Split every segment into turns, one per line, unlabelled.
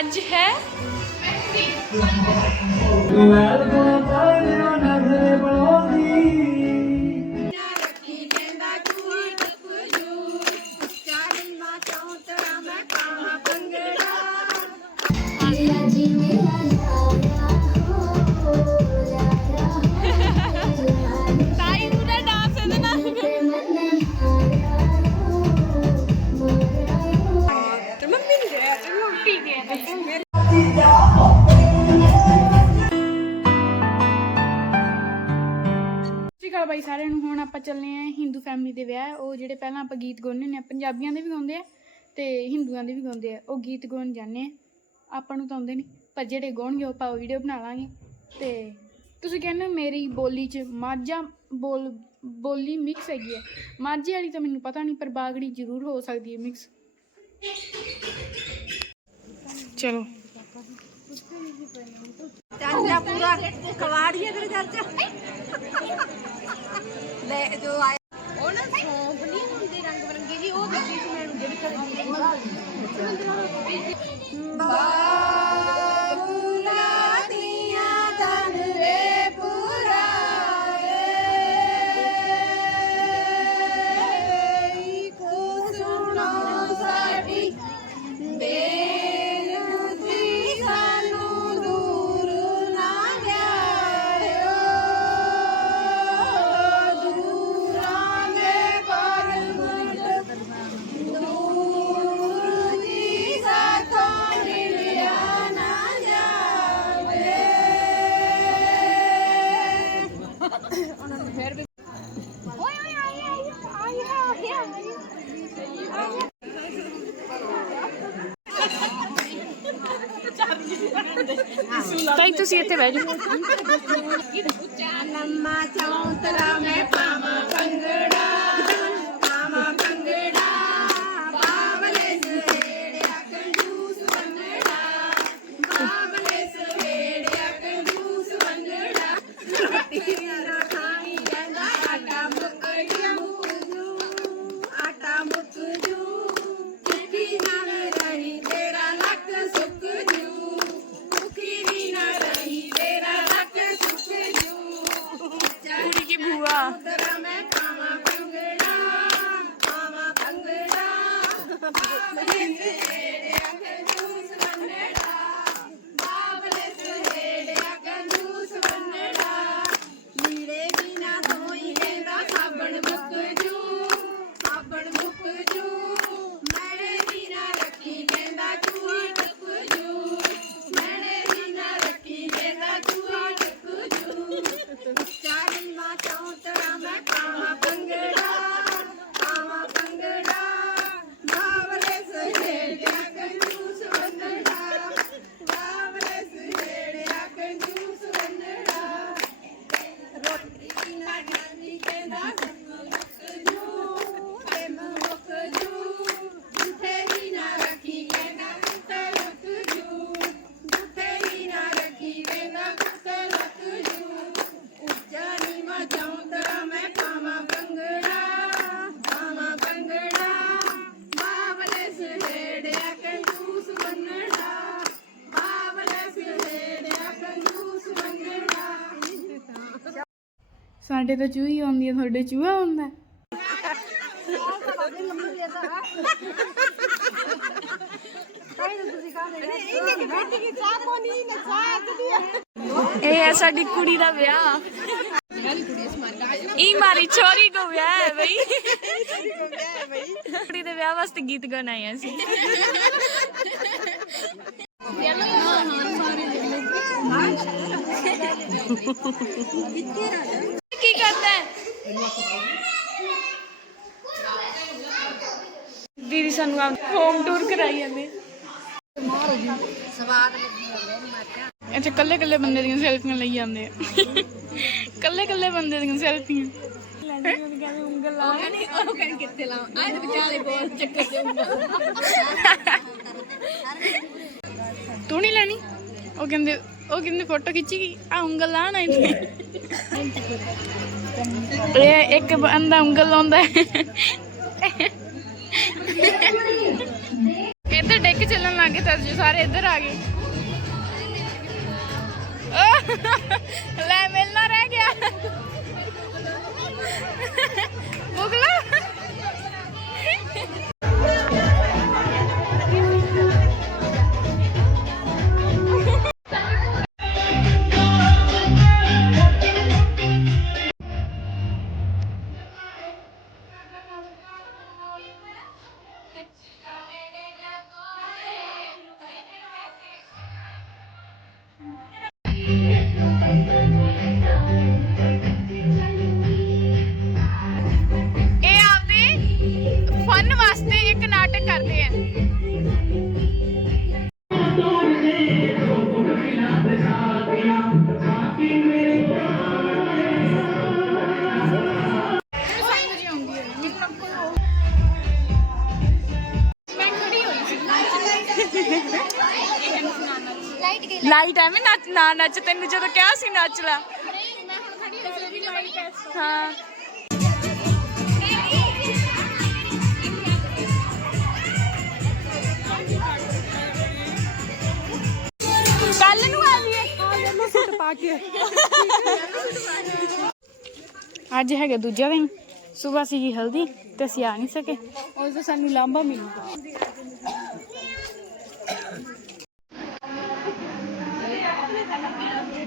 ਅੱਜ ਹੈ ਹਿੰਦੂ ਦੇ ਵਿਆਹ ਉਹ ਜਿਹੜੇ ਪਹਿਲਾਂ ਆਪਾਂ ਗੀਤ ਗਾਉਂਦੇ ਨੇ ਪੰਜਾਬੀਆਂ ਦੇ ਵੀ ਗਾਉਂਦੇ ਆ ਤੇ ਹਿੰਦੂਆਂ ਦੇ ਵੀ ਗਾਉਂਦੇ ਆ। ਉਹ ਗੀਤ ਗਾਉਣ ਜਾਂਦੇ ਆ ਆਪਾਂ ਨੂੰ ਤਾਂ ਆਉਂਦੇ ਨਹੀਂ ਪਰ ਜਿਹੜੇ ਗਾਉਣਗੇ ਉਹ ਆਪਾਂ ਵੀਡੀਓ ਬਣਾ ਲਾਂਗੇ। ਤੇ ਤੁਸੀਂ ਕਹਿੰਦੇ ਮੇਰੀ ਬੋਲੀ 'ਚ ਮਾਝਾ ਬੋਲ, ਬੋਲੀ ਮਿਕਸ ਹੈਗੀ ਹੈ। ਮਾਝੇ ਵਾਲੀ ਤਾਂ ਮੈਨੂੰ ਪਤਾ ਨਹੀਂ ਪਰ ਬਾਗੜੀ ਜ਼ਰੂਰ ਹੋ ਸਕਦੀ ਹੈ ਮਿਕਸ ਚਲੋ।
ਚਾਂਜਾ ਪੂਰਾ ਕਵਾੜੀਏ ਤੇਰੇ ਘਰ ਚ ਲੈ, ਜੋ ਆਇਆ
ਤਾਈ ਤੁਸੀਂ ਸਾਡੇ ਤਾਂ ਚੂਹੀ ਆਉਂਦੀ ਹੈ ਤੁਹਾਡੇ ਚੂਹਾ ਆਉਂਦਾ। ਹੈ? ਇਹ ਹੈ ਸਾਡੀ ਕੁੜੀ ਦਾ ਵਿਆਹ। ਇਹ ਮਾਰੀ ਛੋਰੀ ਕੋ ਵਿਆਹ ਹੈ ਬਈ। ਕੁੜੀ ਦੇ ਵਿਆਹ ਵਾਸਤੇ ਗੀਤ ਗਾਉਣ ਆਏ ਅਸੀਂ। ਦੀਦੀ ਸਾਨੂੰ ਹੋਮ ਟੂਰ ਕਰਾਈ ਜਾਂਦੇ
ਸਵਾਦ ਲੱਗੀ ਹੋਵੇ ਮੈਂ ਕਿਹਾ।
ਇੱਥੇ ਕੱਲੇ ਕੱਲੇ ਬੰਦੇ ਦੀਆਂ ਸੈਲਫੀਆਂ ਲਈ ਜਾਂਦੇ ਆ। ਕੱਲੇ ਕੱਲੇ ਬੰਦੇ ਦੀਆਂ ਸੈਲਫੀਆਂ ਉਂਗਲ ਲਾ।
ਨਹੀਂ ਉਹ ਕਹਿਣ ਕਿੱਥੇ ਲਾਵਾਂ? ਆਹ ਤੇ ਵਿਚਾਲੇ ਬੋਲ ਚੱਕਰ ਦੇ
ਤੂੰ ਨਹੀਂ ਲੈਣੀ? ਉਹ ਕਹਿੰਦੇ ਉਹ ਕਹਿੰਦੇ ਫੋਟੋ ਖਿੱਚੀ ਆ ਉਂਗਲ ਲਾਣਾ ਇੱਥੇ ਇਹ ਇੱਕ ਬੰਦਾ ਉਂਗਲ ਲਾਉਂਦਾ ਹੈ। ਇੱਧਰ ਡਿੱਗ
ਚੱਲਣ ਲੱਗੇ ਤਾਂ ਜੀ ਸਾਰੇ ਇੱਧਰ ਆ ਗਏ। ਲੈ, ਮਿਲਣਾ ਰਹਿ ਗਿਆ।
ਲਾਈਟ
ਐਵੇਂ ਨੱਚ ਨਾ ਨੱਚ ਤੈਨੂੰ ਜਦੋਂ ਕਿਹਾ ਸੀ ਨੱਚ ਲੈ।
ਨਹੀਂ ਮੈਂ ਹੁਣ ਖੜੀ ਹੋਈ ਸੀ ਵੀ ਲਾਈਟ ਟੈਸਟ
ਹਾਂ। ਕੱਲ ਨੂੰ ਆ ਜੀਏ
ਅੱਜ ਹੈਗਾ ਦੂਜਾ ਦਿਨ। ਸਵੇਰ ਸੀਗੀ ਹਲਦੀ ਤੇ ਅਸੀਂ ਆ ਨਹੀਂ ਸਕੇ। ਉਸ ਦਾ ਸਾਨੂੰ ਲਾਂਭਾ ਮਿਲੂਗਾ।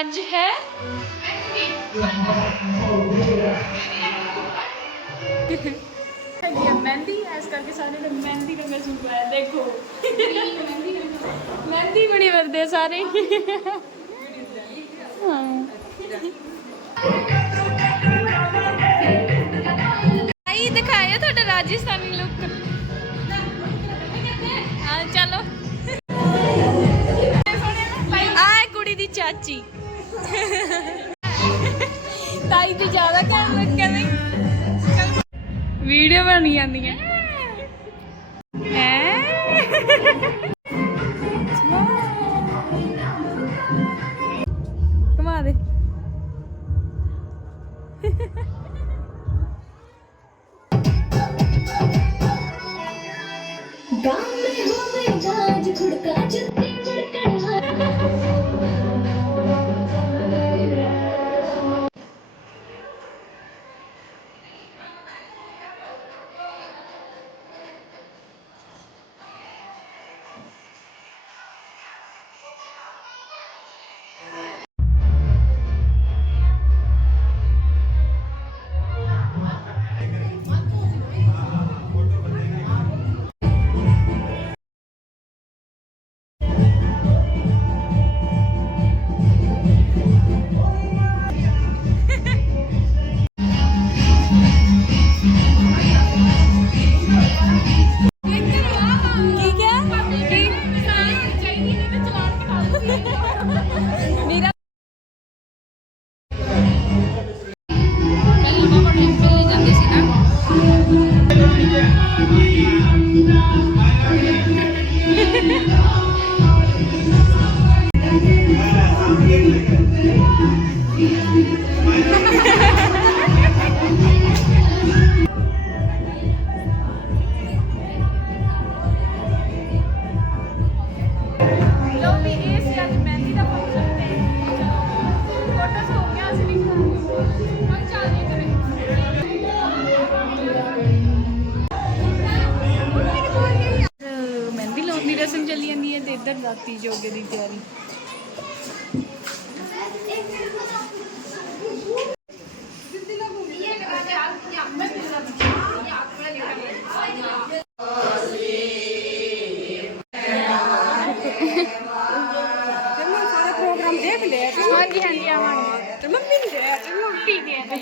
ਅੱਜ ਹੈ।
ਹੈਗੀ ਆ ਮਹਿੰਦੀ, ਇਸ ਕਰਕੇ ਸਾਰੇ ਨੇ ਮਹਿੰਦੀ ਰੰਗਾ ਸੂਟ ਪਾਇਆ ਦੇਖੋ।
ਮਹਿੰਦੀ ਬਣੀ ਵਰਦੇ ਸਾਰੇ। ਆਈ ਦਿਖਾਇਆ ਤੁਹਾਡਾ ਰਾਜਸਥਾਨੀ ਲੁੱਕ ਹਾਂ, ਚਲੋ। ਆਏ ਕੁੜੀ ਦੀ ਚਾਚੀ। ਤਾਈ ਤੇ ਜ਼ਿਆਦਾ ਕਹਿਣ ਲੱਗ ਕਹਿੰਦੇ ਵੀਡੀਓ ਬਣ ਜਾਂਦੀਆਂ। ਹੈ? ਕਮਾ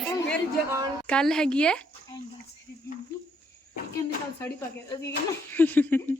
ਹੈ
ਮੇਰੀ ਜਾਨ
ਕੱਲ ਹੈਗੀ ਹੈ
ਕਹਿੰਦੇ ਕੱਲ ਸਾੜੀ ਪਾ ਕੇ ਅਸੀਂ ਕਹਿੰਦੇ